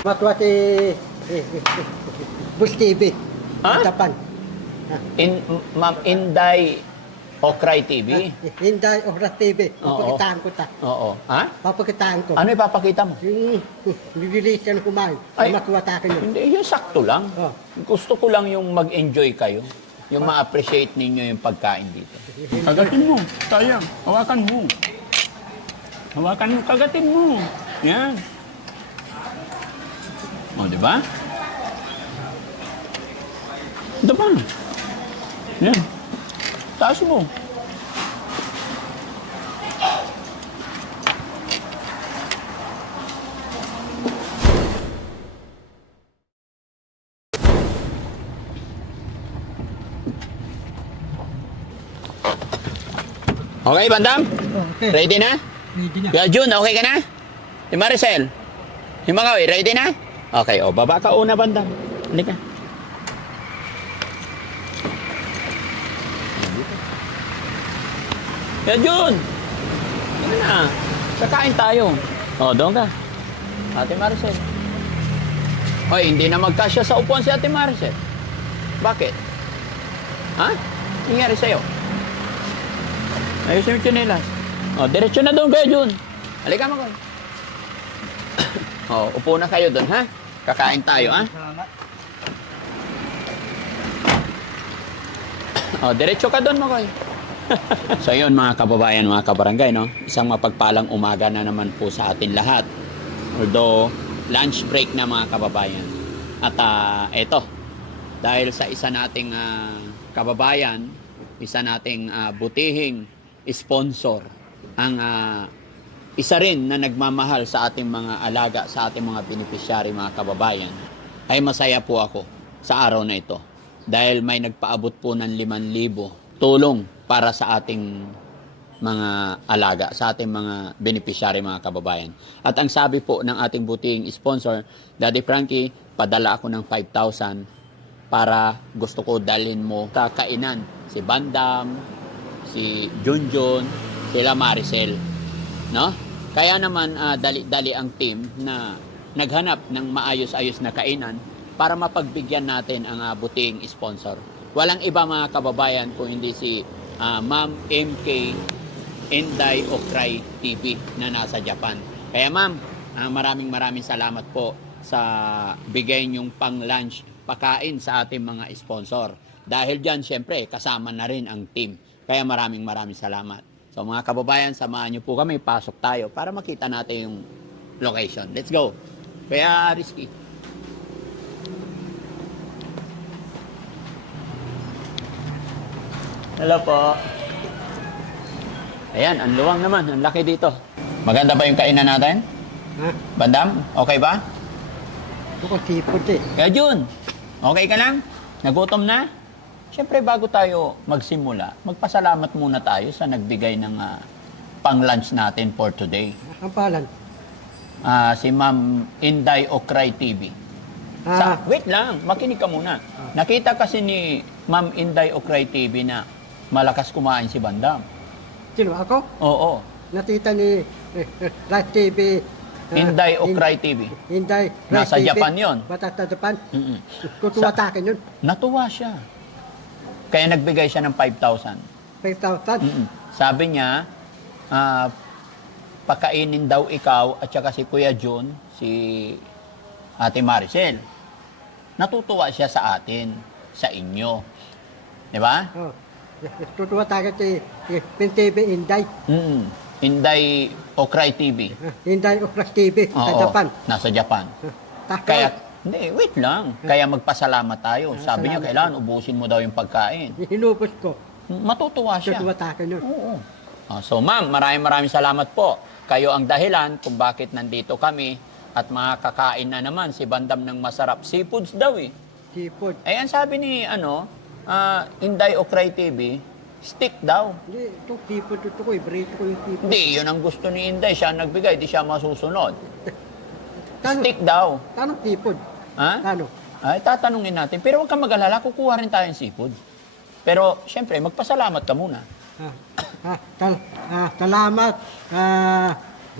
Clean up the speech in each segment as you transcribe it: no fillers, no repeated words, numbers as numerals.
Matwati Bus TV. Ha? Japan. Ma'am Inday Okray TV? Hinday Oras TV. Papakitaan ko ta. Oo. Ha? Papakitaan ko. Ano ipapakita mo? Yung release na kumain. Ay. Makuha tayo yun. Hindi, yung sakto lang. Oh. Gusto ko lang yung mag-enjoy kayo. Yung ma-appreciate ninyo yung pagkain dito. Kagatin mo. Sayang. Hawakan mo. Hawakan mo. Kagatin mo. Yan. O, di ba? Ito pa. Yan. Taas mo. Okay, Bandam? Okay. Ready na? Ready na. Kuya Jun, okay ka na? Si Maricel? Si Makawi, ready na? Okay, o, baba ka una, Bandam. Halika. Kuya Jun! Ano na? Kakain tayo. O, doon ka. Ate Maricel. Hoy, hindi na magkasya sa upuan si Ate Maricel. Bakit? Ha? Nangyari sa'yo? Ayusin yung tsinelas. O, diretso na doon kayo, Jun. Halika mo kayo. O, upo na kayo doon, ha? Kakain tayo, ha? O, diretso ka doon mo kayo. So, yun mga kababayan, mga kabarangay, no? Isang mapagpalang umaga na naman po sa atin lahat. Although, lunch break na mga kababayan. At eto, dahil sa isa nating kababayan, isa nating butihing sponsor, ang isa rin na nagmamahal sa ating mga alaga, sa ating mga beneficiary, mga kababayan, ay masaya po ako sa araw na ito. Dahil may nagpaabot po ng 5,000 tulong para sa ating mga alaga, sa ating mga beneficiary, mga kababayan. At ang sabi po ng ating butihing sponsor, Daddy Frankie, padala ako ng 5,000 para gusto ko dalhin mo sa kainan. Si Bandam, si Junjun, sila Maricel. No? Kaya naman dali-dali ang team na naghanap ng maayos-ayos na kainan para mapagbigyan natin ang butihing sponsor. Walang iba mga kababayan kung hindi si Ma'am MK Inday Okray TV na nasa Japan. Kaya ma'am, maraming salamat po sa bigay niyong pang-lunch pakain sa ating mga sponsor. Dahil dyan, syempre, kasama na rin ang team. Kaya maraming salamat. So mga kababayan, samahan niyo po kami, pasok tayo para makita natin yung location. Let's go. Kaya Rizky. Hello po. Ayan, ang luwang naman. Ang laki dito. Maganda ba yung kainan natin? Ha? Bandam, okay ba? Ito ko sipod eh. Kaya Jun, okay ka lang? Nagutom na? Siyempre, bago tayo magsimula, magpasalamat muna tayo sa nagbigay ng pang-lunch natin for today. Ang palan. Si Ma'am Inday Okray TV. Wait lang, makinig ka muna. Nakita kasi ni Ma'am Inday Okray TV na malakas kumain si Bandam. Sino ako? Oo. Natita ni Rice TV. Inday Okray TV. Inday Rice Nasa TV. Japan yun. Bata sa Japan. Mm-mm. Tutuwa takin yun. Natuwa siya. Kaya nagbigay siya ng 5,000. 5,000. Sabi niya, pakainin daw ikaw at saka si Kuya Jun, si Ate Maricel. Natutuwa siya sa atin, sa inyo. Di ba? Oh. Tutuwa takin si TV Inday. Inday Okray TV. Inday Okras TV sa Oo, Japan. nasa Japan. Kaya, hindi, wait lang. Kaya magpasalamat tayo. Sabi niya, kailangan ubusin mo daw yung pagkain. Hinubos ko. Matutuwa siya. Tutuwa takin yun. Oo. So ma'am, maraming salamat po. Kayo ang dahilan kung bakit nandito kami at makakain na naman si Bandam ng masarap. Seafoods daw eh. Sipod. Ayan sabi ni Inday Okray TV, stick daw. Hindi, ito sipod. Ito ko, ibrito ko yung sipod. Hindi, yun ang gusto ni Inday. Siya ang nagbigay, di siya masusunod. Tano? Stick daw. Tanong sipod. Ha? Tano? Ay, tatanungin natin. Pero huwag kang mag-alala, kukuha rin tayong seafood. Pero, syempre, magpasalamat ka muna. Salamat.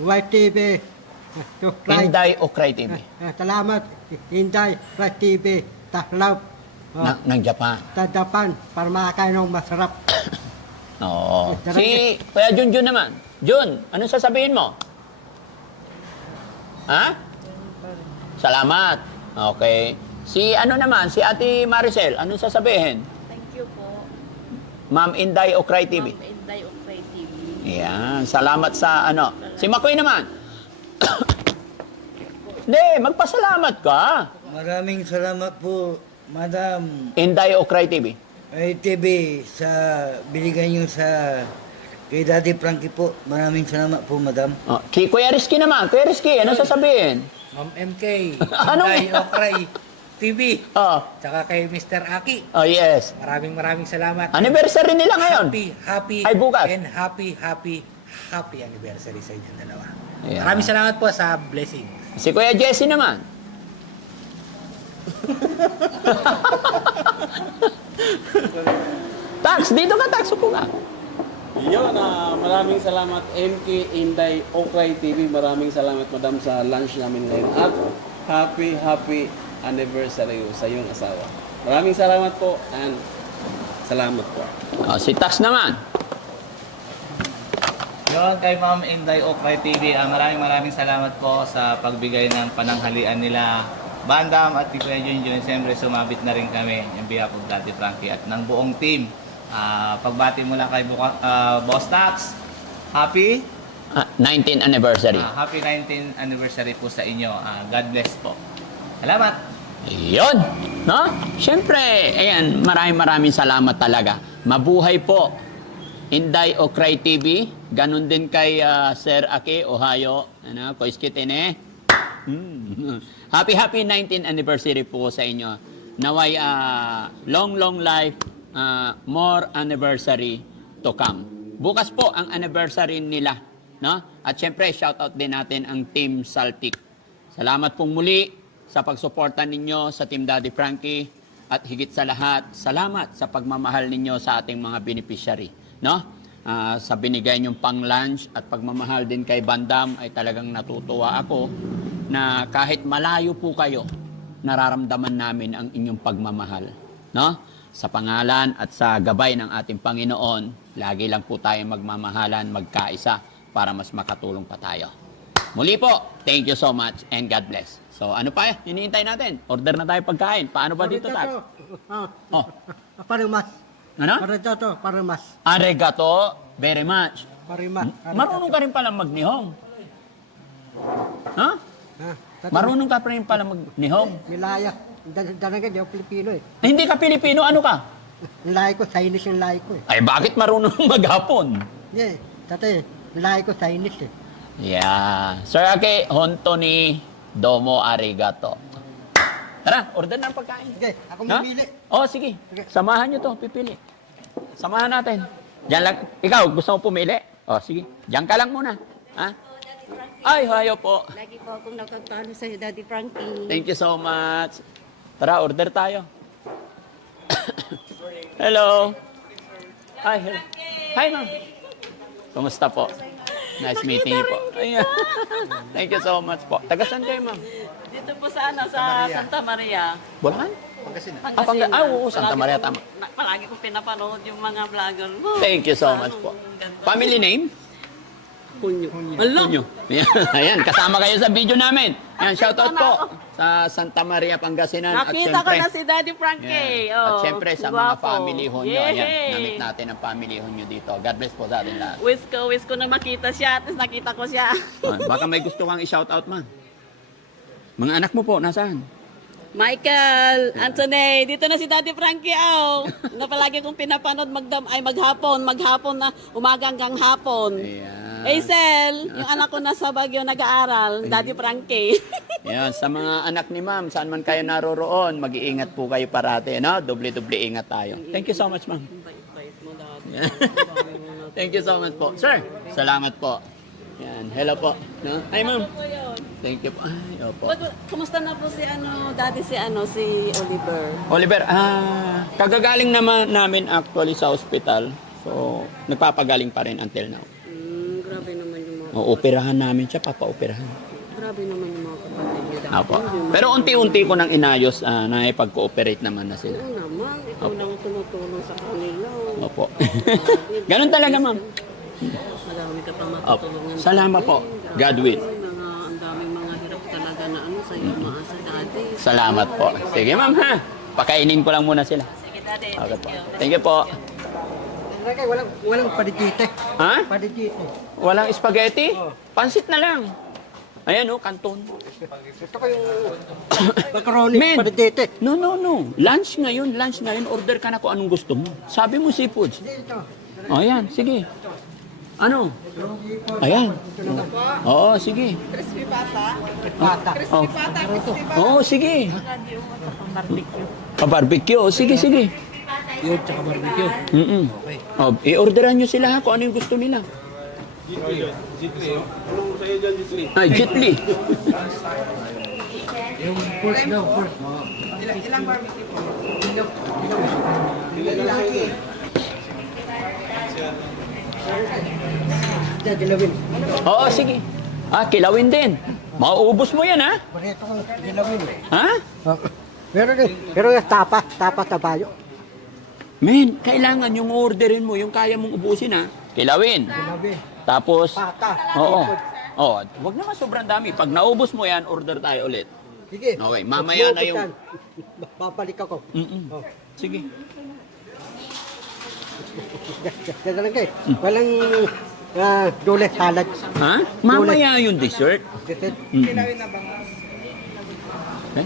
YTV subscribe. Inday Okray TV. Salamat, Inday, Flash TV, Taslaw, Ng Japan. sa Japan, para makakain ng masarap. Oo. Si Kuya Junjun naman. Jun, ano sasabihin mo? Ha? Salamat. Okay. Si ano naman, si Ate Maricel, ano sasabihin? Thank you po. Ma'am Inday Okray TV. Ma'am Inday Okray TV. Yan, salamat sa ano. Si Makoy naman. Hindi, magpasalamat ka. Maraming salamat po, Madam Inday Okray TV. TV, sa binigay niyo sa kay Daddy Frankie po. Maraming salamat po, Madam. Oh, si Kuya Rizky naman. Kuya Rizky, ano sasabihin? Ma'am MK, Ano? Inday Okray TV, Oh, tsaka kay Mr. Aki. oh yes. Maraming salamat. Anniversary nila ngayon. Happy Ay, bukas. and happy anniversary sa inyong dalawa. Yeah. Maraming salamat po sa blessing. Si Kuya Jesse naman. Tax, dito ka, Tax. Upo ka. Yun, maraming salamat MK Inday Okray TV. Maraming salamat madam sa lunch namin ngayon. At happy anniversary sa iyong asawa. Maraming salamat po and salamat po. Oh, si Tax naman. Yun, kay Ma'am Inday Okray TV, maraming salamat po sa pagbigay ng pananghalian nila Bandam at Kuya Junjun. Siyempre sumabit na rin kami yung behalf of Daddy Frankie at ng buong team. Pagbati mula kay Boss Tax, happy 19th anniversary. happy 19th anniversary po sa inyo. God bless po. Salamat! Yun. No? Siyempre, ayan, maraming salamat talaga. Mabuhay po. Inday Okray TV. Ganon din kay Sir Aki, Ohio. Ano, Koiskitene. Happy 19th anniversary po sa inyo. Naway long life, more anniversary to come. Bukas po ang anniversary nila, no? At syempre, shoutout din natin ang Team Saltik. Salamat pong muli sa pagsuporta ninyo sa Team Daddy Frankie at higit sa lahat, salamat sa pagmamahal ninyo sa ating mga beneficiary, no? Sa binigay niyong pang-lunch at pagmamahal din kay Bandam ay talagang natutuwa ako na kahit malayo po kayo, nararamdaman namin ang inyong pagmamahal. No? Sa pangalan at sa gabay ng ating Panginoon, lagi lang po tayo magmamahalan, magkaisa para mas makatulong pa tayo. Muli po, thank you so much and God bless. So ano pa hinihintay natin? Order na tayo pagkain. Paano ba dito, Tax? Oh, Parimas. ano? Parimas. Arigato very much. Parimas. Marunong ka rin pala magnihong. Ha? Marunong ka rin pala magnihong. Milaya. Dalaga, di ako Pilipino eh. Hindi ka Pilipino, ano ka? Yung lahi ko, Chinese yung lahi ko eh. Ay, bakit marunong maghapon? Hindi, tatay, yung lahi ko, Chinese eh. Yeah. Sir Ake, honto ni Domo Arigato. Tara, order na ng pagkain. Sige, ako Ha? mamili. Oh, sige. Samahan nyo to, pipili. Samahan natin. Diyan lang. Ikaw, gusto mo pumili? Oh, sige. Diyan ka lang muna. Ha? Ay, hayo po. Lagi po akong nakagtalo sa Daddy Frankie. Thank you so much. Tara, order tayo. Hello. Hi, hello. Hi, ma'am. Kumusta po? Nice meeting you po. Ayan. Thank you so much po. Taga saan kayo, ma'am? Dito po sa sa Santa Maria. Bulacan? Pangasinan. Oo, Santa Maria, tama. Palagi ko pinapanood yung mga vlogger mo. Thank you so much po. Family name? Kunyo. Hello. Kunyo. Ayan, kasama kayo sa video namin. Ayan, shoutout po sa Santa Maria, Pangasinan. Nakita ko na si Daddy Frankie. At Oh, syempre sa mga gwapo. family ho nyo. Ayan, Yay! namit natin ang family ho nyo dito. God bless po sa atin lahat. Wish ko na makita siya. At least nakita ko siya. Baka may gusto kang i-shoutout, man. Mga anak mo po, nasaan? Michael, Anthony, dito na si Daddy Frankie, oh. Na palagi kong pinapanood maghapon na umaga hanggang hapon. Ayan. Hazel, yung anak ko nasa Baguio nag-aaral, Daddy Frankie. Ayan, sa mga anak ni ma'am, saan man kayo naroroon, mag-iingat po kayo parati, no? Doble-doble ingat tayo. Thank you so much, ma'am. Bait mo, Daddy. Thank you so much po. Sir, salamat po. Yan, hello po. No? Hi, ma'am. Thank you po. Ay, opo. Kumusta na po si Daddy si Oliver? Oliver, kagagaling naman namin actually sa hospital. So, nagpapagaling pa rin until now. Grabe naman yung mga... Operahan namin siya, papa-operahan. Grabe grabe naman yung mga kapatid niyo dati. Apo. Yung mga- Pero unti-unti ko nang inayos na ipag-cooperate naman na sila. Oo naman, ikaw lang tumutulong sa kanila. Opo. Ganun talaga, ma'am. Marami ka pang Opo. matutulungan. Salamat po. God will. Ang daming mga hirap talaga na ano sa'yo, maasa dati. Salamat po. Sige, ma'am, ha? Pakainin ko lang muna sila. Sige, dati. Okay po. Thank you po. Barangay, walang paditite. Ha? Paditite. Walang spaghetti? Pansit na lang. Ayan, oh, kanton. Gusto ko yung macaroni, Men. paditite. No. Lunch ngayon. Order ka na kung anong gusto mo. Sabi mo seafoods. Dito. O, ayan. Sige. Ano? Ayan. Oo, sige. Crispy pata. Pata. Oh. Pata, crispy pata. Oo, sige. Barbecue. Pa-barbecue. O, sige. Yun, tsaka barbecue. Mm-mm. O, i-orderan nyo sila ha kung ano yung gusto nila. Anong sa'yo dyan, Jitli? Ay, Jitli. Yung pork daw, pork. Ilang barbecue po? Diyan, dilawin. Oo, sige. Kilawin din. Mauubos mo yan, ha? Barito ko, dilawin. Ha? Pero yung tapa tabayo. Men, kailangan yung orderin mo, yung kaya mong ubusin, ha? Kilawin. Dilawin. Tapos, Pata. oo. Oo, wag naman sobrang dami. Pag naubos mo yan, order tayo ulit. Sige. Okay, mamaya na yung... Babalik ako. Mm-mm. Oh. Sige. Yan lang kayo. Walang dole salad. Ha? Mamaya yung dessert. Dessert. Mm-mm. na bangus. Okay?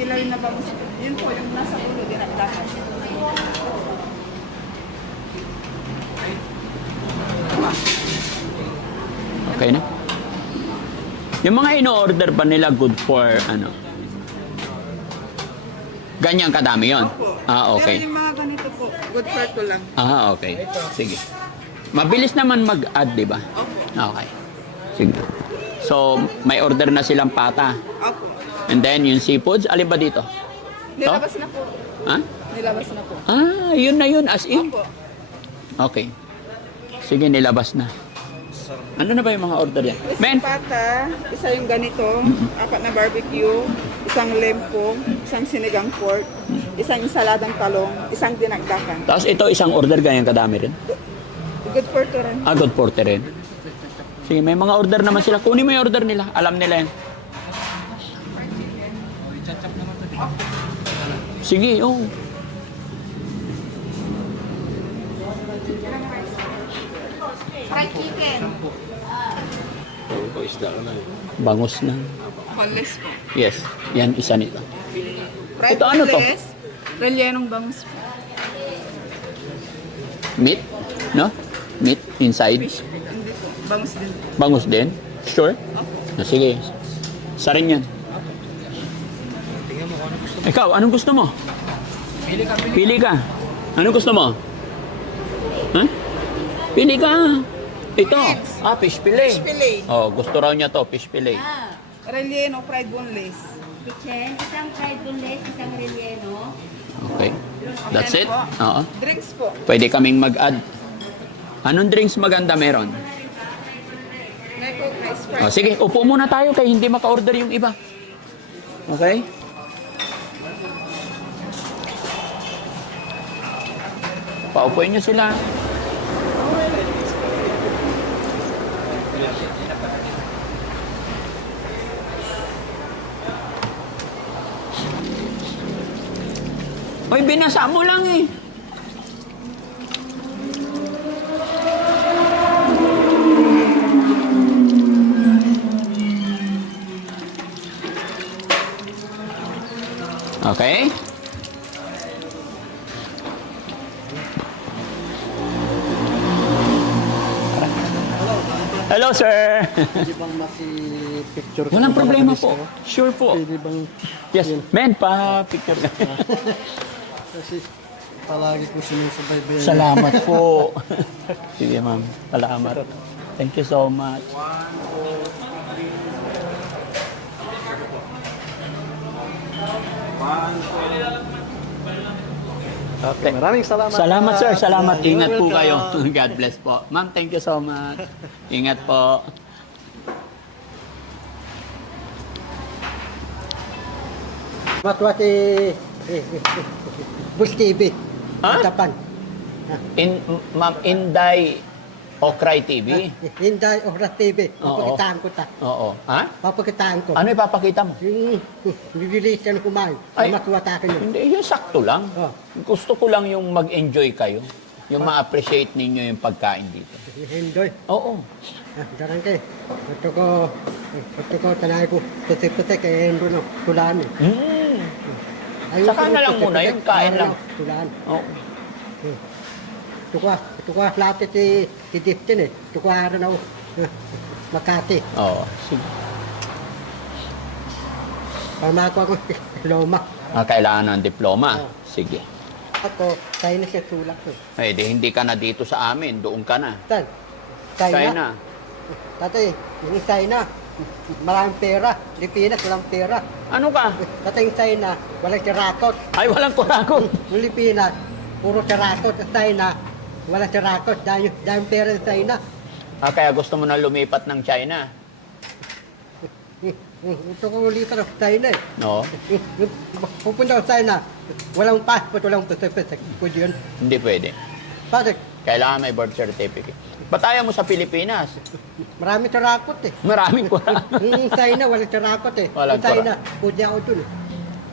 Kilawin na bangus. Yun po, yung nasa ulo, dinagdagan. Okay na? Yung mga ino-order ba nila good for ano? Ganyang kadami yon. Okay. Pero yung mga ganito po, good for ito lang. Okay. Sige. Mabilis naman mag-add, di ba? Okay. Sige. So, may order na silang pata. Opo. And then, yung seafoods, alin ba dito? Nilabas na po. Ha? Nilabas na po. Yun na yun, as in? Opo. Okay. Sige, nilabas na. Ano na ba yung mga order yan? Men! Pata, isa yung ganito, apat na barbecue, isang lempo, isang sinigang pork, isang insaladang talong, isang dinagdakan. Tapos ito, isang order, ganyang kadami rin. Good for to rin. Good porte rin. Sige, may mga order naman sila. Kunin mo yung order nila. Alam nila yan. Sige, oo. Fried chicken. Ito, isda ka na eh. Bangus na. Boneless po. Yes, yan isa nito. Fried Ito ano to? boneless, rellenong bangus po. Meat? No? Meat inside? Fish. Hindi po. Bangus din. Bangus din? Sure? Sige. Isa rin yan. Ikaw, anong gusto mo? Pili ka. Anong gusto mo? Ha? Pili ka. Ito. Fish fillet. Fish fillet. Oh, gusto raw niya to, fish fillet. Relleno, fried boneless. Kitchen, isang fried boneless, isang relleno. Okay. That's it? Oo. Drinks po. Pwede kaming mag-add. Anong drinks maganda meron? May coke, may Sprite. Oh, sige, upo muna tayo kaya hindi maka-order yung iba. Okay? Paupuin nyo sila. Hoy, binasa mo lang eh. Okay? Hello, sir. Pwede bang maki-picture Walang problema po. Sure po. Pwede bang... Yes, men, pa-picture ka. Kasi palagi ko sinusubaybay. Salamat po. Sige, ma'am. Salamat. Thank you so much. Okay, maraming salamat. Salamat, sir. Salamat. Ingat po kayo. God bless po. Ma'am, thank you so much. Ingat po. Matwa si Bus TV. Ha? Japan. Ma'am Inday Okray TV. Hinday Oras TV. Oo. Papakitaan ko ta. Oo. Ha? Papakitaan ko. Ano ipapakita mo? Yung release ka na kumain. Ay. Matwa ta kayo. Hindi, yung sakto lang. Oh. Gusto ko lang yung mag-enjoy kayo. Yung ma-appreciate ninyo yung pagkain dito. Hindoy. Oo. Darang kay. Ito ko tanay ko. Putik-putik kay Hendo no. Tulan. Saka na lang muna yun, kain lang. Tulan. Oo. Ito ko lahat si Diptin eh. Ito ko haran ako. Makati. Oo. Sige. Pamako ako Loma. Kailangan ng diploma. Oo. Sige. Ako, tayo na siya sulak ko. Eh, di hindi ka na dito sa amin. Doon ka na. Tan, China. Tatay, yung China, maraming pera. Pilipinas, walang pera. Ano ka? Tatay, yung China, walang tirakot. Ay, walang kurakot. Pilipinas, puro tirakot. Sa China, walang tirakot. Dahil pera sa China. Kaya gusto mo na lumipat ng China. Ito ko ulitan sa China eh. No? Pupunta sa China, walang passport, walang passport. Pwede yun. Hindi pwede. Bakit? Kailangan may birth certificate. Ba't ayaw mo sa Pilipinas? Marami tirakot eh. Maraming kurakot. Yung China, walang tirakot eh. Walang Yung China, pwede ako dun eh.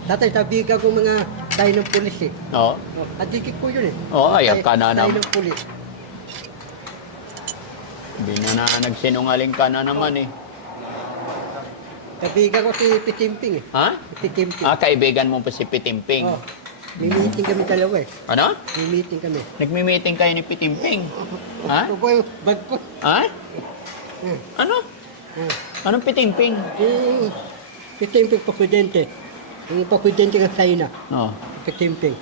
Tatay, sabigan ko mga tayo ng pulis eh. Oo. At dikit ko yun eh. Oo, ayan ka na Tayo naman. ng pulis. Hindi na nagsinungaling ka na naman eh. Sabigan ko si Pitimping eh. Ha? Pitimping. Kaibigan mo pa si Pitimping. Oh, may meeting kami dalawa eh. Ano? May meeting kami. Nagmi-meeting kayo ni Pitimping. Ha? Ito po yung bag ko. Ha? Hmm. Ano? Hmm. Anong Pitimping? Yung Pitimping presidente. Yung presidente ng China. Oh. Pitimping.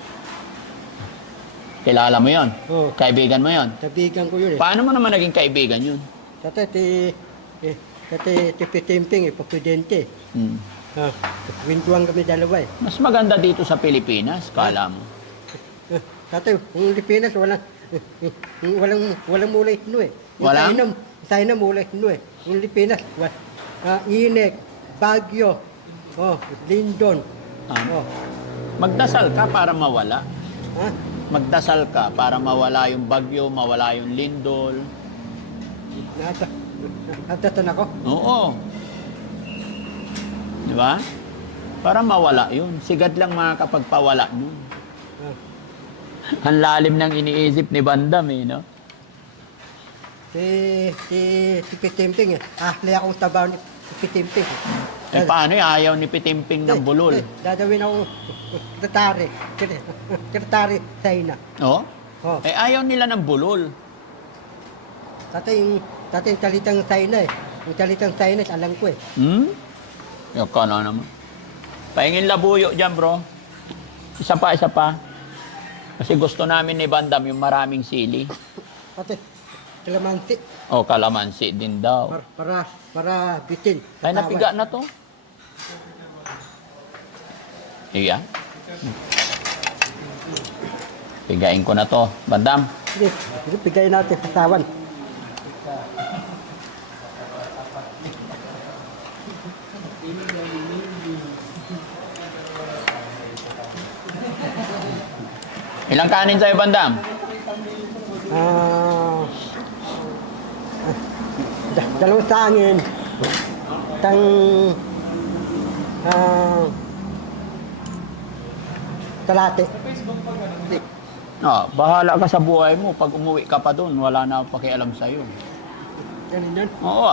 Kilala mo yon? Oh, Kaibigan mo yon? sabigan ko yun eh. Paano mo naman naging kaibigan yun? Tatay, si Pitimping eh, presidente. Hmm. Winduan kami dalawa eh. Mas maganda dito sa Pilipinas, kala mo. Tatay, yung Pilipinas walang mulay hino eh. Yung Walang? China mulay hino eh. Yung Pilipinas, Inek, Baguio, Lindon. Oh, Magdasal ka para mawala. ha? Magdasal ka para mawala yung bagyo, mawala yung lindol. Natatan ako. Oo. Di ba? Para mawala yun. Sigad lang makakapagpawala nun. Ang lalim ng iniisip ni Bandam eh, no? Si Pitimping eh. Ahli akong tabaw ni Pitimping. Eh paano yung ayaw ni Pitimping ng bulol? Dadawin ako sekretary China. Oo? Oh. Eh ayaw nila ng bulol. Tatay yung salitang China eh. Yung salitang China, alam ko eh. Yung ka na naman. Pahingin labuyo dyan, bro. Isa pa. Kasi gusto namin ni Bandam yung maraming sili. Tatay, kalamansi. O, kalamansi din daw. Para bitin. Ay, napiga na to. Iya. Pigain ko na to. Bandam. Sige, bigay natin sa sawan. Ilang kanin sa'yo, Bandam? Dalawang sangin. Kalate. Bahala ka sa buhay mo. Pag umuwi ka pa doon, wala na akong pakialam sa'yo. Ganun yun. Oo,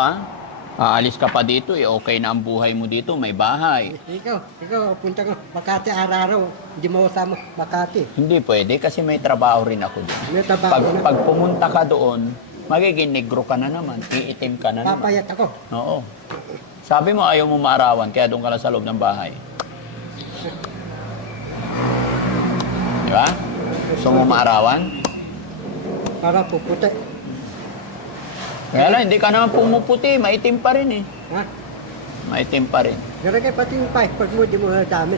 aalis ka pa dito, okay na ang buhay mo dito, may bahay. Ikaw, punta ka Makati araw-araw. Hindi mo kasama Makati. Hindi pwede kasi may trabaho rin ako doon. May trabaho na. Pag pumunta ka doon, magiging negro ka na naman, iitim ka na naman. Papayat ako. Oo. Sabi mo ayaw mo maarawan, kaya doon ka lang sa loob ng bahay. Di ba? Gusto mo maarawan? Para puputi. Kaya lang, hindi ka naman pumuputi, maitim pa rin eh. Ha? Maitim pa rin. Nalagay pati yung passport mo, di mo nagamit.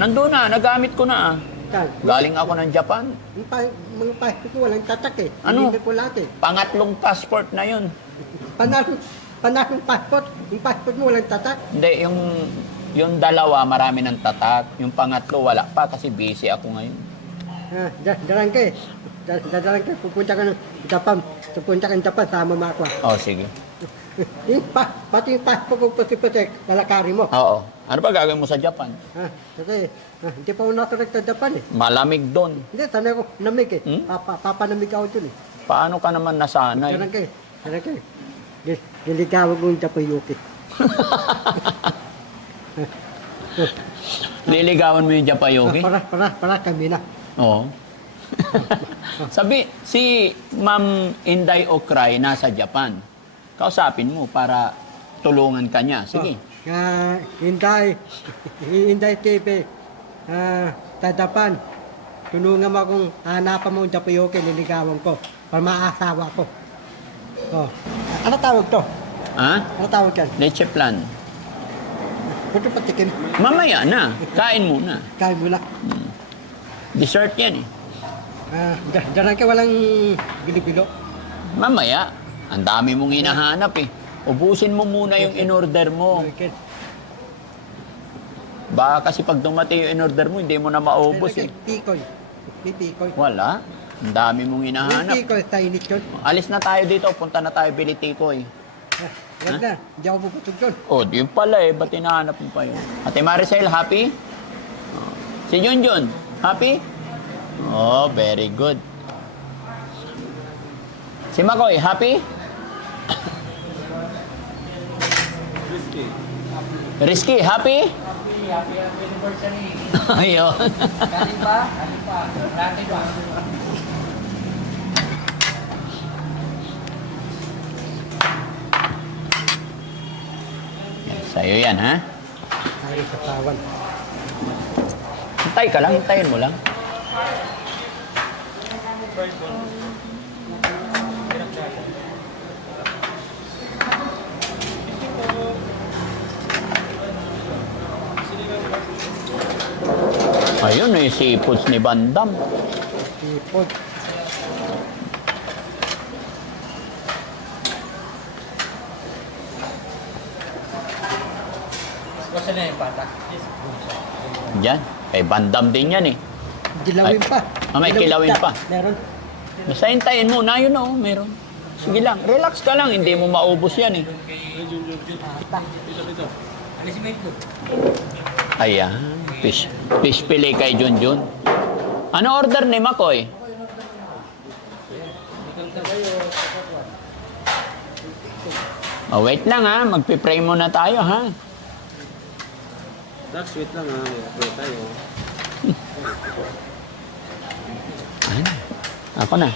Nandun na, nagamit ko na. Saan? Galing ako ng Japan. Mga passport mo, walang tatak eh. Ano? Hindi ko lahat eh. Pangatlong passport na yun. Panalong passport. Yung passport mo, walang tatak. Hindi, yung Yung dalawa, marami ng tatak. Yung pangatlo, wala pa kasi busy ako ngayon. Darangke. Darangke, pupunta ka ng Japan. Pupunta ka ng Japan, sama mo ako. Oh, sige. Pati yung passport kong puti-puti, lalakari mo. Oo. Ano ba gagawin mo sa Japan? Kasi, hindi pa ako nakarek sa Japan eh. Malamig doon. Hindi, sanay ko namig eh. Hmm? Papanamig ako dun eh. Paano ka naman nasanay? Darangke. Niligawan ko yung Japayuki. Liligawan mo yung Japayuki? Para kami na. Oo. Sabi, si Ma'am Inday Okray nasa Japan. Kausapin mo para tulungan ka niya. Sige. Hinday TV. Sa Japan. Tulungan mo akong hanapan mo yung Japayuki, niligawan ko. Para maasawa ko. Ano tawag to? Ha? Ano tawag yan? Leche plan. Puto patikin. Mamaya na. Kain muna. Kain mo na. Dessert yan eh. Diyan ka walang bilo-bilo. Mamaya. Ang dami mong hinahanap eh. Ubusin mo muna yung in-order mo. Baka kasi pag dumating yung in-order mo, hindi mo na maubos eh. Pikoy. May pikoy. Wala. Ang dami mong May hinahanap. pikoy, Chinese yun. Alis na tayo dito. Punta na tayo Bilitikoy. Wag na, hindi ako bubutog doon. Oh, yun pala eh. Ba't hinahanap mo pa yun? Ate Maricel, happy? Oh. Si Junjun, happy? Oh, very good. Si Makoy, happy? Risky, happy? Happy anniversary. Ayun. Galing pa? Galing pa. Sa'yo yan, ha? Tayo sa pawan. Hintay ka lang, hintayin mo lang. Ayun, yung seafoods ni Bandam. Sipod. Kasi na yung patak. Diyan, kay Bandam din yan eh. Dilawin Ay, pa. may kilawin pa. Meron. Basta hintayin mo na, yun o, meron. Sige lang, relax ka lang, hindi mo maubos yan eh. Alisin mo ito. Ayan, fish fillet kay Junjun. Ano order ni Makoy? Oh, wait lang ha, magpipray muna tayo ha. Dax, wait lang ha. Wait tayo. Ako na.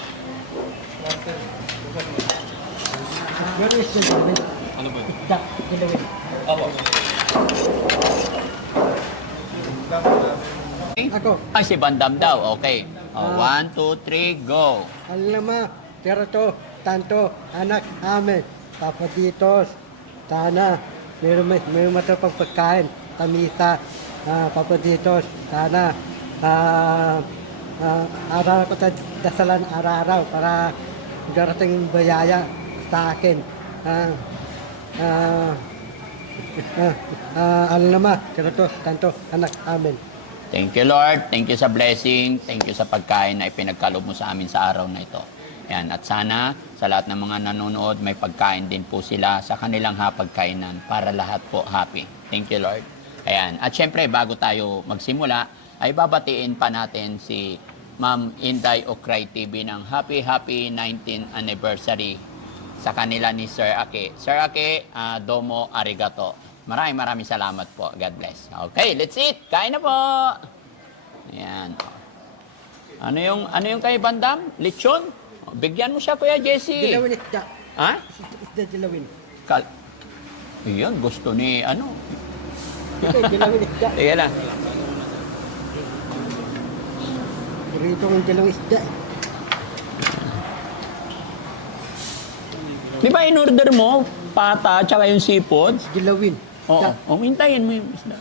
Where is the dilawin? Ano ba? Dilawin. Ako. Ay, si Bandam daw, okay. Oh, 1, 2, 3, go. Alama, terato, tanto, anak, amen. Papaditos, sana, may matapang pagkain, tamisa, papaditos, sana, araw ko dasalan araw-araw para darating yung bayaya sa akin. Alama, terato, tanto, anak, amen. Thank you, Lord. Thank you sa blessing. Thank you sa pagkain na ipinagkaloob mo sa amin sa araw na ito. Yan. At sana sa lahat ng mga nanonood, may pagkain din po sila sa kanilang hapagkainan para lahat po happy. Thank you, Lord. Ayan. At syempre, bago tayo magsimula, ay babatiin pa natin si Ma'am Inday Okray TV ng happy 19th anniversary sa kanila ni Sir Ake. Sir Ake, domo arigato. Maraming salamat po. God bless. Okay, let's eat. Kain na po. Ayan. Ano yung kay Bandam? Lechon? Bigyan mo siya, Kuya Jesse. Dilawin isda. Ha? Isda dilawin. Iyon, gusto ni Dilawin isda. Teka lang. Rito ng dilawin isda. Di ba in-order mo? Pata, tsaka yung seafood? Dilawin. Oo. Hintayin mo yung isda.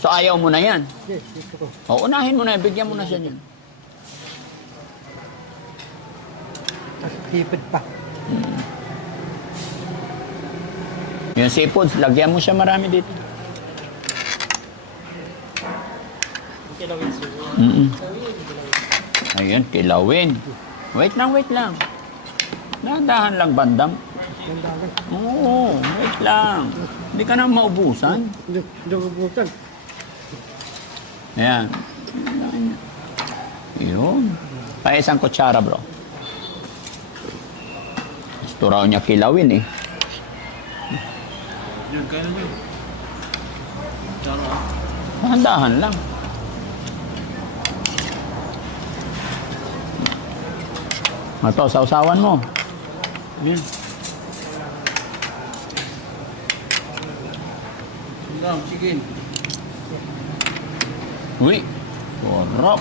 So, ayaw mo na yan? Yes, gusto ko. O, unahin mo na. Bigyan mo na siya yan. Sipid pa. Yung seafood, lagyan mo siya marami dito. Mm-mm. Ayun, kilawin. Wait lang, wait lang. Dahan lang, bandam. Oo, wait lang. Hindi ka na maubusan. Hindi ko bukan. Ayan. Yun. Kaya isang kutsara, bro. Gusto raw niya kilawin eh. Yun, kaya na yun. Tsara. Dahan-dahan lang. Ito, sausawan mo. Yan. Chicken. Uy, sarap.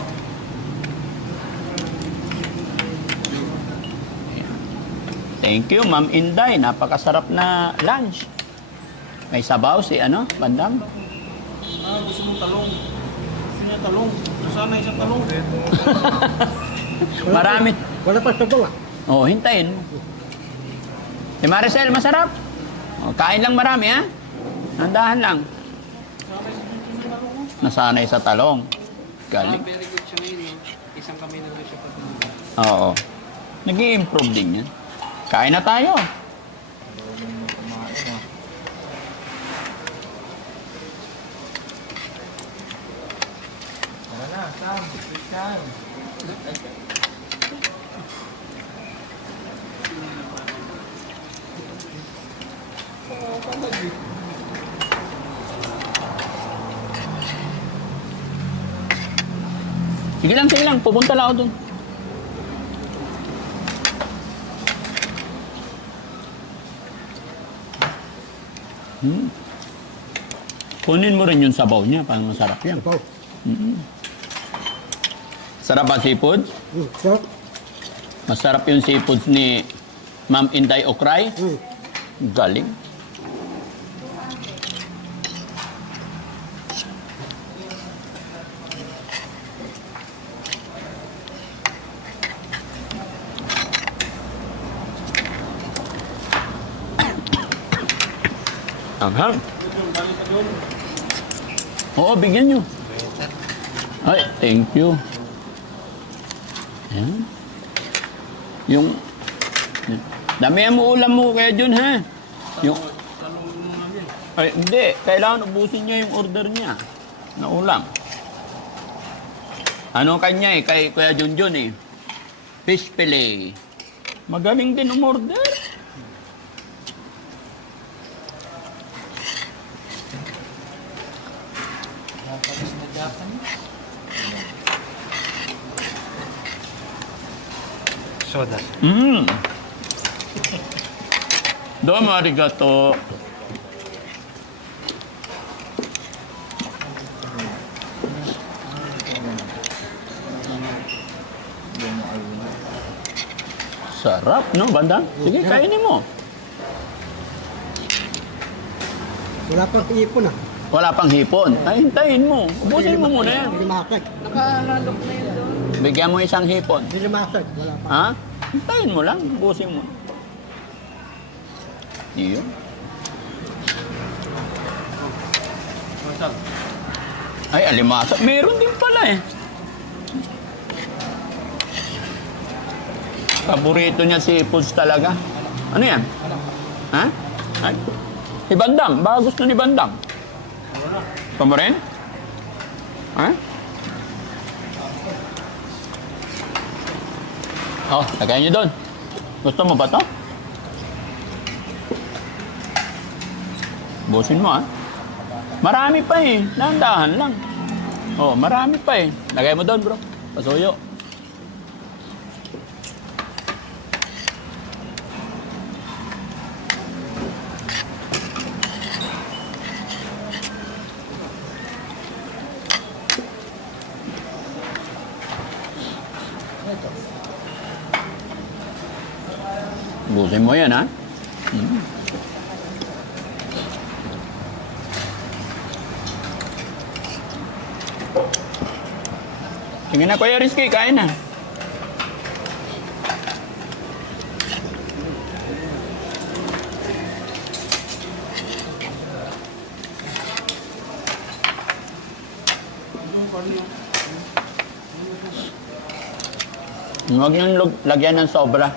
Thank you, Ma'am Inday. Napakasarap na lunch. May sabaw si Bandam. Gusto mong talong. Gusto niya talong. Sana isang talong. Marami. Wala pa sa bawa. Oh, hintayin mo. Si Maricel, masarap. Oh, kain lang marami, ha? Nandahan lang. Nasanay sa talong. Galing. Very good siya ngayon. Isang kami na doon siya pag Oo. Nag-i-improve din yan. Kain na tayo. Sige lang. Pupunta lang ako dun. Kunin mo rin yung sabaw niya. Parang masarap yan. Sabaw. Sarap ba seafood? Sarap. Masarap yung seafood ni Ma'am Inday Okray. Galing. Anghang. Oo, bigyan nyo. Ay, thank you. Ayan. Yung... Damihan mo ulam mo kaya Jun, ha? Yung... Ay, hindi. Kailangan ubusin niya yung order niya. Na ulam. Ano kanya eh, kay Kuya Junjun eh. Fish fillet. Magaling din umorder. soda. Domo arigato. Sarap, no, Bandang? Sige, kainin mo. Wala pang ipon ah. Wala pang hipon. Ay, hintayin mo. Ubusin mo muna yan. Hindi lumasag. Nakalalok na yun doon. Bigyan mo isang hipon. Hindi lumasag. Wala pa. Ha? Hintayin mo lang. Ubusin mo. Iyon. Ay, alimasa. Meron din pala eh. Paborito niya seafoods talaga. Ano yan? Ha? Ay. Si Bandam. Baka gusto ni Bandam. Ito mo rin? Ha? Oh, lagay niyo doon. Gusto mo ba to? Busin mo, ha? Marami pa eh. Dahan-dahan lang. Oh, marami pa eh. Lagay mo doon, bro. Pasuyo. Busin mo yan, ha? Sige na, Kuya Rizky, kain na. Huwag niyong lagyan ng sobra.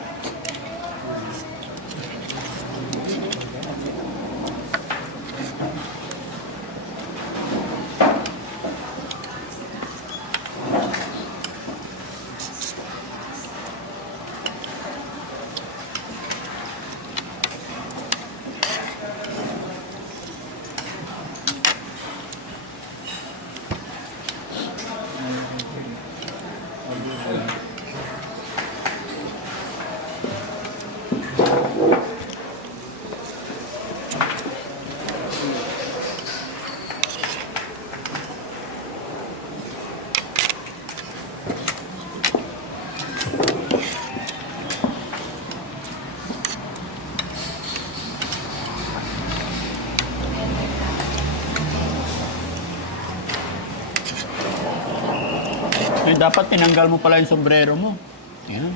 Eh, dapat tinanggal mo pala yung sombrero mo. Yan.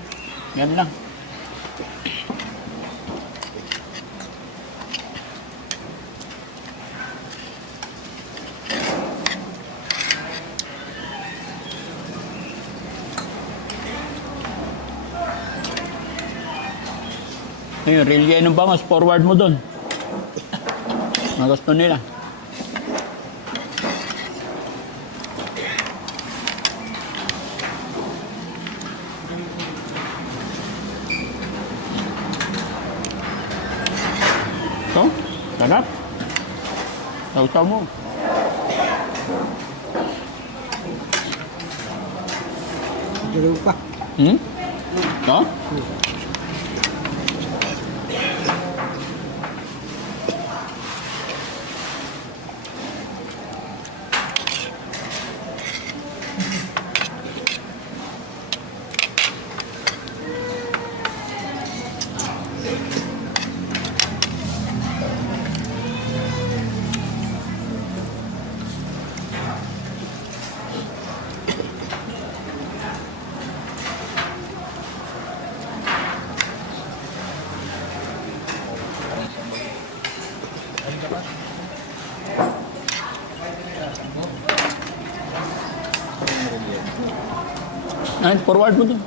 Yan lang. Ayun, relyeno bangos, forward mo doon. Magusto nila. Ito, sarap. Sausaw mo. Dalawa pa. Ito? Ay, forward mo doon.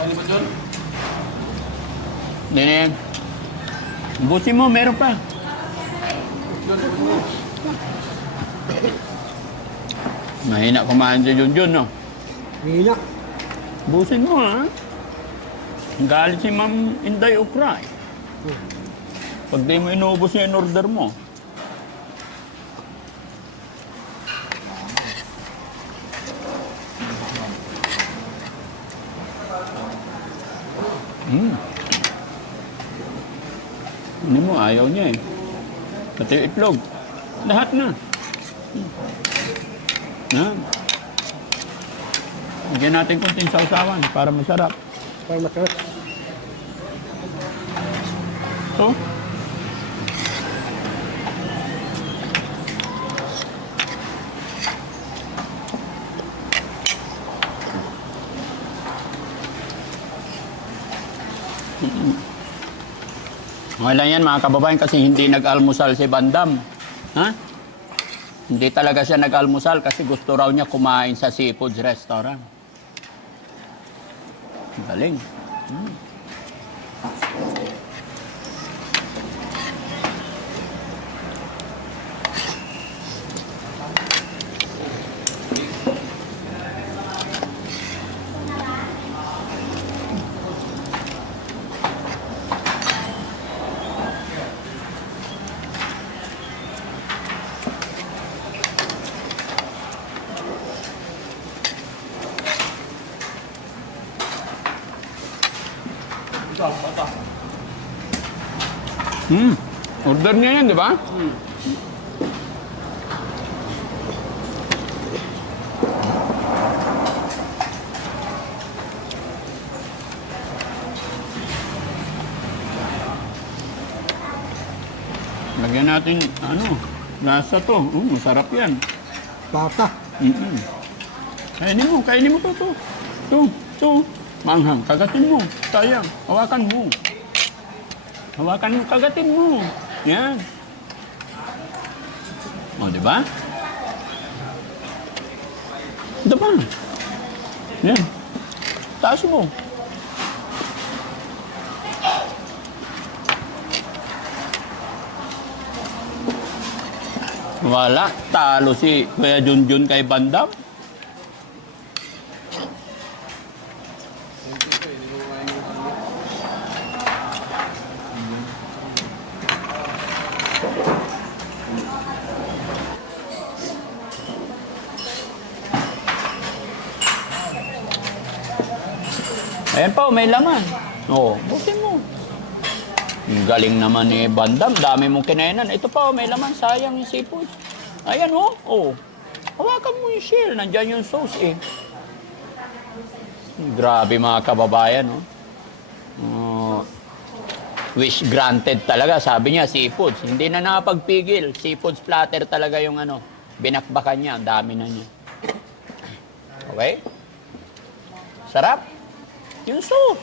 Ano ba dyan? Hindi na yan. Busin mo, meron pa. Mahina kumain si Junjun, no? Hina. Busin mo, ha? Galit si Ma'am Inday Ukray. Pag di mo inubos yung in-order mo. Hindi mo, ayaw niya eh. Pati yung itlog. Lahat na. Lagyan natin konting sausawan para masarap. Para masarap. Ito. Okay lang yan mga kababayan kasi hindi nag-almusal si Bandam. Ha? Hindi talaga siya nag-almusal kasi gusto raw niya kumain sa seafoods restaurant. Galing. Order niya yan, di ba? Lagyan natin, lasa to. Masarap yan. Pata. Kainin mo to. To. Manghang, kagatin mo. Sayang, hawakan mo. Hawakan mo, kagatin mo. Yan. O, di ba? Ito pa. Yan. Taas mo. Wala. Talo si Kuya Junjun kay Bandam. Ayan pa, may laman. Oo, butin mo. Ang galing naman ni Bandam. Dami mong kinainan. Ito pa, may laman. Sayang yung seafood. Ayan, oh. Oh. Hawakan mo yung shell. Nandyan yung sauce, eh. Grabe, mga kababayan, oh. Oh. Wish granted talaga. Sabi niya, seafoods. Hindi na nakapagpigil. Seafoods platter talaga yung ano. Binakbakan niya. Ang dami na niya. Okay? Sarap. Yung sauce.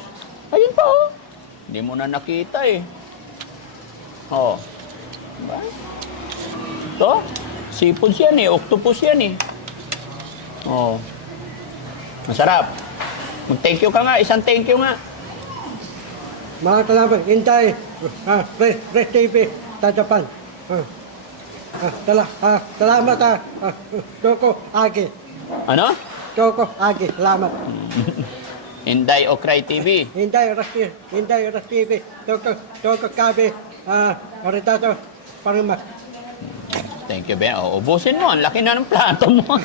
Ayun pa, oh. Hindi mo na nakita, eh. Oh. Diba? Ito. Seafoods yan, eh. Octopus yan, eh. Oh. Masarap. Mag-thank you ka nga. Isang thank you nga. Mga kalaban, Inday, Red TV, sa Japan. Salamat Doko Agi. Ano? Doko Agi, salamat. Inday Okray TV. Inday Red TV, Doko Kabi, Aritato, Parimat. Thank you, Ben. O, ubusin mo. Ang laki na ng plato mo.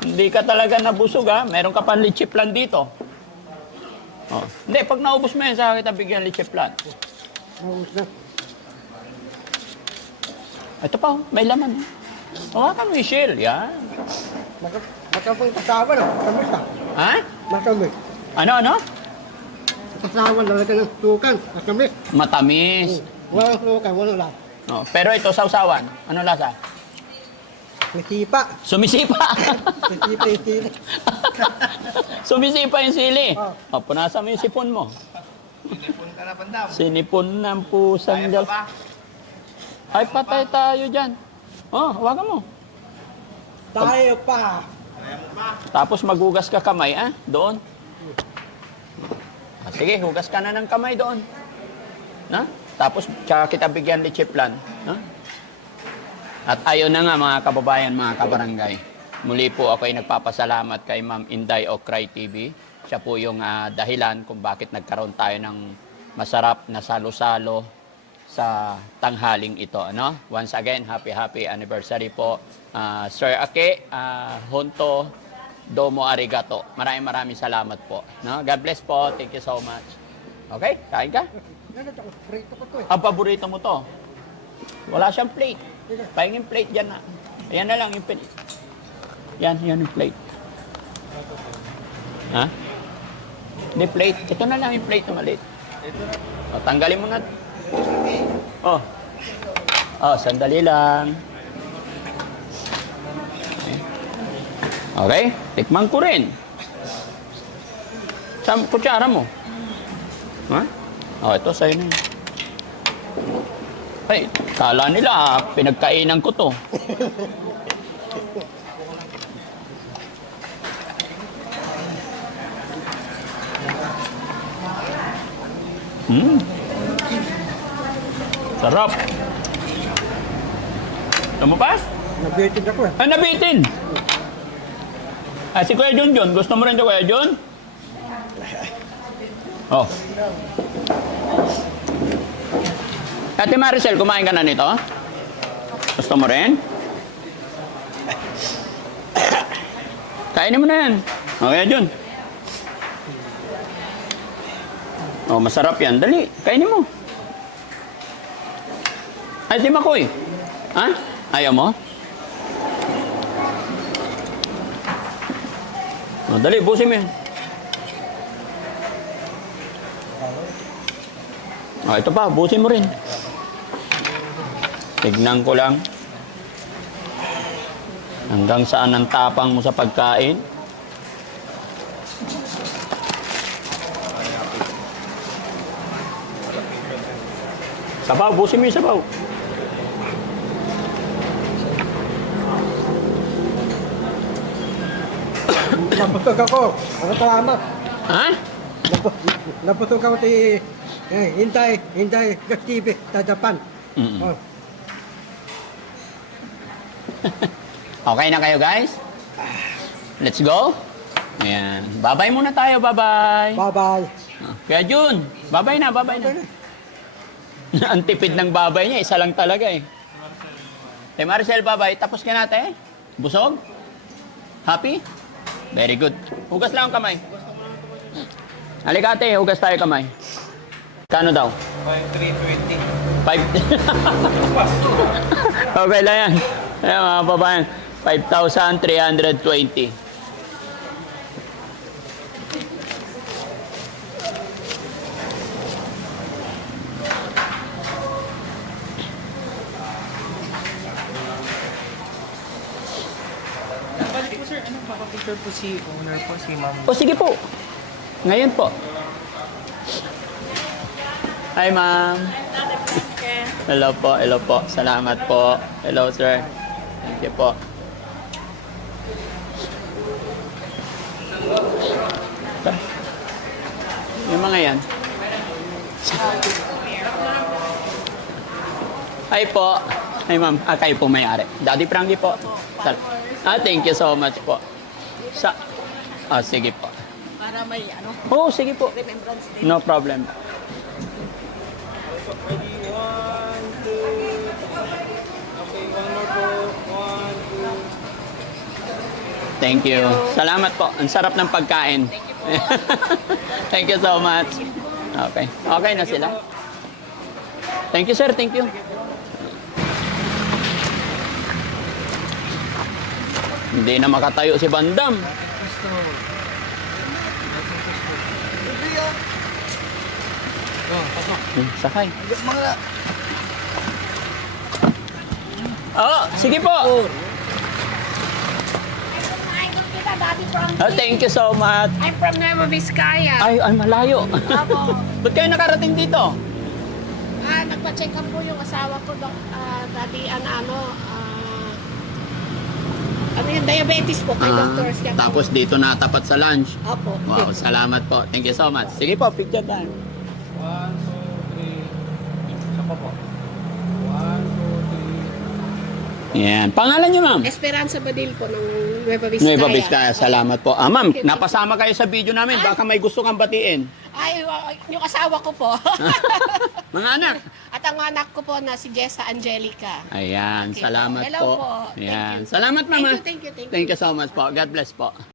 Hindi ka talaga nabusog, ha? Meron ka pang leche plan dito. Oh. Hindi, pag naubos mo yan, sa kita bigyan leche plan. Maus na. Ito pa, oh, may laman. Hawakan mo yung shell. Yan. Makapang kasawa na, matamis na. Ha? Matamis. Ano? Kasawa, lalagyan ng sukan, matamis. Matamis. Walang sukan, walang lang. Oh, pero ito, sausawan. Ano lasa? May sipa. Sumisipa. May sipa yung sili. Sumisipa yung sili. Oh. O, punasan mo yung sipon mo. Sinipon ka na, Bandam. Sinipon ng pusang Kaya gal. pa ba? Ay, patay tayo dyan. Oh, hawakan mo. Tayo pa. Kaya mo pa. Tapos magugas ka kamay, ah? Doon. Ah, sige, hugas ka na ng kamay doon. Na? Tapos, tsaka kita bigyan leche plan. Ha? At ayun na nga mga kababayan, mga kabarangay. Muli po ako ay nagpapasalamat kay Ma'am Inday Okray TV. Siya po yung dahilan kung bakit nagkaroon tayo ng masarap na salo-salo sa tanghaling ito. Ano? Once again, happy anniversary po. Sir Ake, Honto, Domo Arigato. Maraming salamat po. No? God bless po. Thank you so much. Okay? Kain ka? Yan ito, prito ko to eh. Ang paborito mo to? Wala siyang plate. Pahingin plate dyan na. Ayan na lang yung plate. Yan yung plate. Ha? Hindi plate. Ito na lang yung plate na maliit. O, tanggalin mo na. Oh. Oh, sandali lang. Okay. Tikman ko rin. Sa kutsara mo. Ha? Oh, ito sa'yo na yun. Ay, kala nila, pinagkainan ko to. Sarap. Ano mo pa? Nabitin ako eh. Ay, nabitin. Ay, si Kuya Junjun. Gusto mo rin siya, Kuya Jun? Oh. Ate Maricel, kumain ka na nito? Gusto mo rin? Kainin mo na yan. Okay, Jun. Oh, masarap yan. Dali, kainin mo. Ay, si Makoy. Ha? Ayaw mo? Oh, dali, busin mo yan. Oh, ito pa, busin mo rin. Tignan ko lang. Hanggang saan ang tapang mo sa pagkain. Sabaw, busin mo yung sabaw. Naputog ako. Salamat. Ha? Naputog ako ti Inday Gas TV sa Japan. Mm-mm. Oh. Okay na kayo, guys? Let's go. Ayan. Bye-bye muna tayo. Bye-bye. Bye-bye. Kaya Jun, bye-bye na. Ang tipid ng babay niya, isa lang talaga eh. Maricel, bye-bye. Tapos ka natin. Busog? Happy? Very good. Hugas lang ang kamay. Halika ate, hugas tayo kamay. Kano daw? 320. 5... Okay lang yan. Ayan mga babayan. 5,320. Balik po sir, ano, papapicture po si owner po, si ma'am. O sige po. Ngayon po. Hi ma'am. Hello po, hello po. Salamat po. Hello sir. Thank you po. Yung mga yan. Hi po. Hi ma'am. Kayo po may-ari. Daddy Frankie po. Thank you so much po. Sige po. Para may ano, Oh, sige po. remembrance day. No problem. Thank you. Salamat po. Ang sarap ng pagkain. Thank you so much. Okay. Okay na sila. Thank you, sir. Thank you. Hindi na makatayo si Bandam. Sakay. Oh, sige po. Oh, thank you so much. I'm from Nueva Vizcaya. Ay, malayo. Opo. Ba't kayo nakarating dito? Nagpa-check up po yung asawa ko, dati ano yung diabetes po kay Dr. Siya. Tapos dito natapat sa lunch. Opo. Wow, salamat po. Thank you so much. Sige po, picture time. 1, 2, 3. Ako po. 1, 2, 3. Yan. Pangalan niyo, ma'am? Esperanza Badil po ng Nueva Vizcaya. Nueva Vizcaya. Salamat po. Ma'am, napasama kayo sa video namin. Baka may gusto kang batiin. Ay, yung asawa ko po. Mga anak. At ang anak ko po na si Jessa Angelica. Ayan. Okay. Salamat Hello po. po. Thank Ayan. you. Salamat, mama. Thank you. Thank you so much po. God bless po.